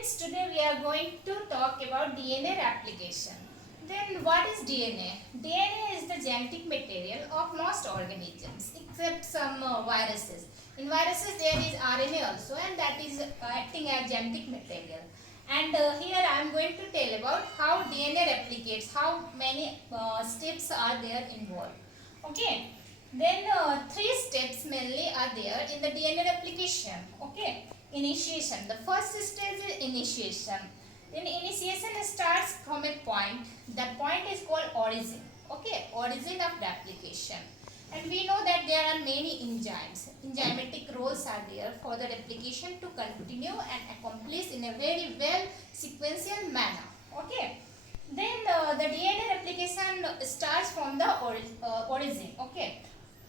Students, today we are going to talk about DNA replication. Then what is DNA? DNA is the genetic material of most organisms except some viruses. In viruses there is RNA also, and that is acting as genetic material. And here I am going to tell about how DNA replicates, how many steps are there involved. Okay. Then three steps mainly are there in the DNA replication. Okay. Initiation. The first stage is initiation. Then initiation starts from a point. That point is called origin. Okay. Origin of replication. And we know that there are many enzymes. Enzymatic roles are there for the replication to continue and accomplish in a very well sequential manner. Okay. Then the DNA replication starts from the origin. Okay.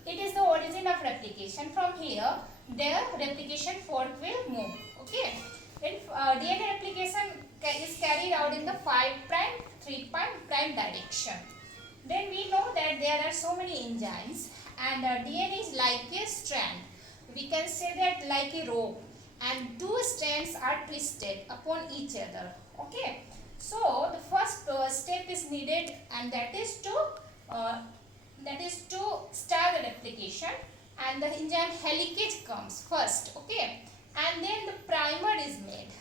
It is the origin of replication. From here, the replication fork will move. Okay. Then DNA replication is carried out in the 5 prime, 3 prime direction. Then we know that there are so many enzymes, and DNA is like a strand. We can say that like a rope, and two strands are twisted upon each other. Okay. So the first step is needed, and that is to start the replication, and the enzyme helicase comes first. Okay. And then the primer is made.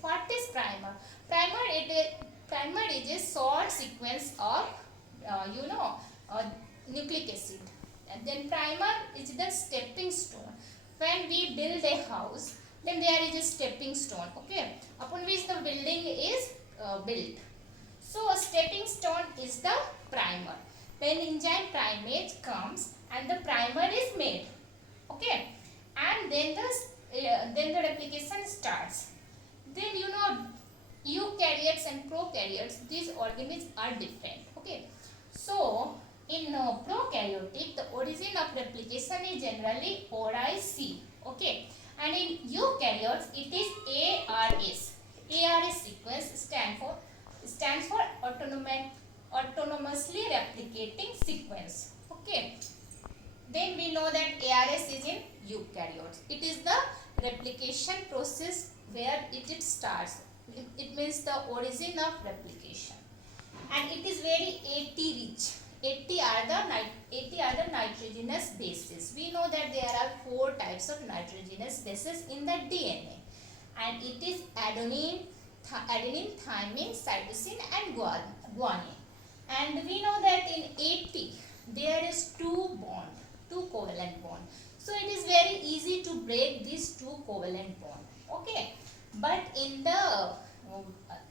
What is primer? Primer is a short sequence of nucleic acid. And then primer is the stepping stone. When we build a house, then there is a stepping stone, okay, upon which the building is built. So a stepping stone is the primer. When enzyme primase comes and the primer is made, okay, and then the replication starts. Then eukaryotes and prokaryotes, these organisms are different. Okay. So in prokaryotic, the origin of replication is generally ORIC. Okay. And in eukaryotes, it is ARS. ARS sequence stands for autonomously replicating sequence. Okay. Then we know that ARS is in eukaryotes. It is the replication process where it starts. It means the origin of replication. And it is very AT rich. 80 are the nitrogenous bases. We know that there are 4 types of nitrogenous bases in the DNA. And it is adenine, thymine, cytosine and guanine. And we know that in 80 there is 2 covalent bond. So it is very easy to break these 2 covalent bond. Okay. But in the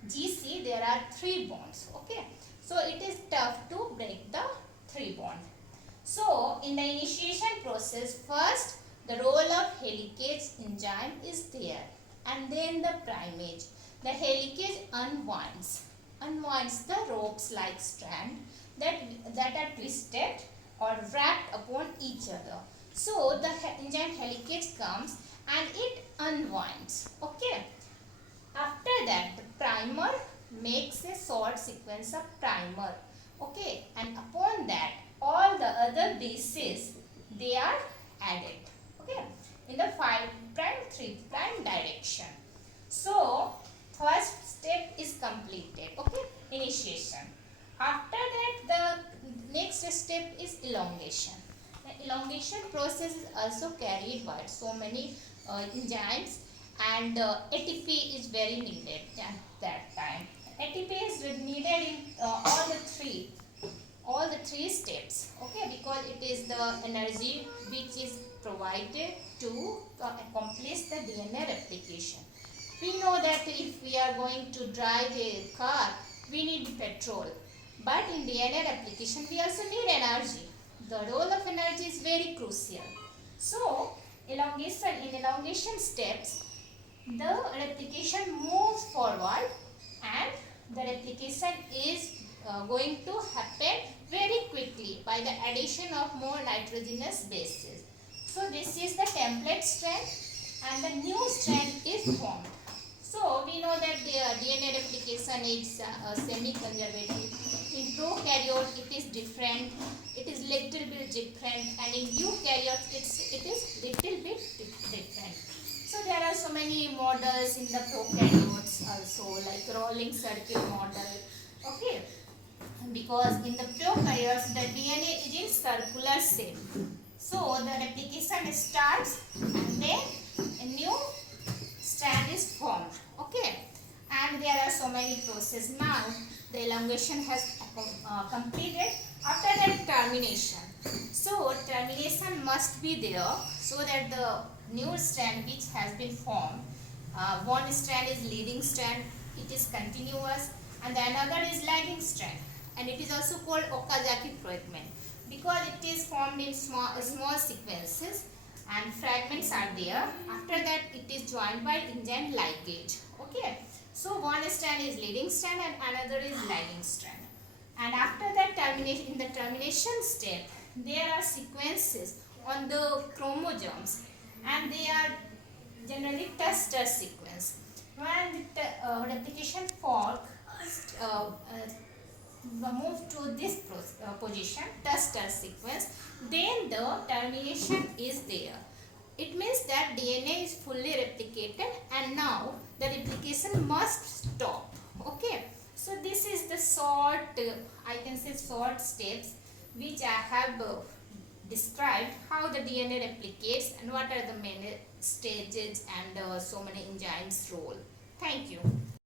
GC there are 3 bonds. Okay. So it is tough to break the 3 bond. So in the initiation process, first the role of helicase enzyme is there, and then the primase. The helicase unwinds the ropes like strand that are twisted or wrapped upon each other. So the enzyme helicase comes and it unwinds. Okay. After that, the primer makes a short sequence of primer. Okay. And upon that, all the other bases, they are added. Okay. In the 5 prime, 3 prime direction. So first step is completed. Okay. Initiation. After that, the next step is elongation. The elongation process is also carried by so many enzymes, and ATP is very needed at that time. ATP is needed in all the three steps. Okay, because it is the energy which is provided to accomplish the DNA replication. We know that if we are going to drive a car, we need petrol. But in DNA replication, we also need energy. The role of energy is very crucial. So, in elongation steps, the replication moves forward, and the replication is going to happen very quickly by the addition of more nitrogenous bases. So, this is the template strand, and the new strand is formed. So, we know that the DNA replication is semi-conservative. In prokaryote, it is different. It is little bit different, and in eukaryote, it is little bit different. So, there are so many models in the prokaryotes. also, like rolling circuit model. Okay, because in the prokaryotes the DNA is in circular shape. So the replication starts and then a new strand is formed. Okay, and there are so many processes. Now the elongation has completed. After that, termination. So termination must be there so that the new strand which has been formed, one strand is leading strand, it is continuous, and the another is lagging strand, and it is also called Okazaki fragment because it is formed in small sequences and fragments are there. After that, it is joined by enzyme ligate. Okay, so one strand is leading strand and another is lagging strand. And after that, termination, in the termination step, there are sequences on the chromosomes, and they are generally tester sequence. When the replication fork move to this position, tester sequence, then the termination is there. It means that DNA is fully replicated and now the replication must stop. Okay, so this is the short, I can say short steps which I have described how the DNA replicates and what are the main stages and so many enzymes role. Thank you.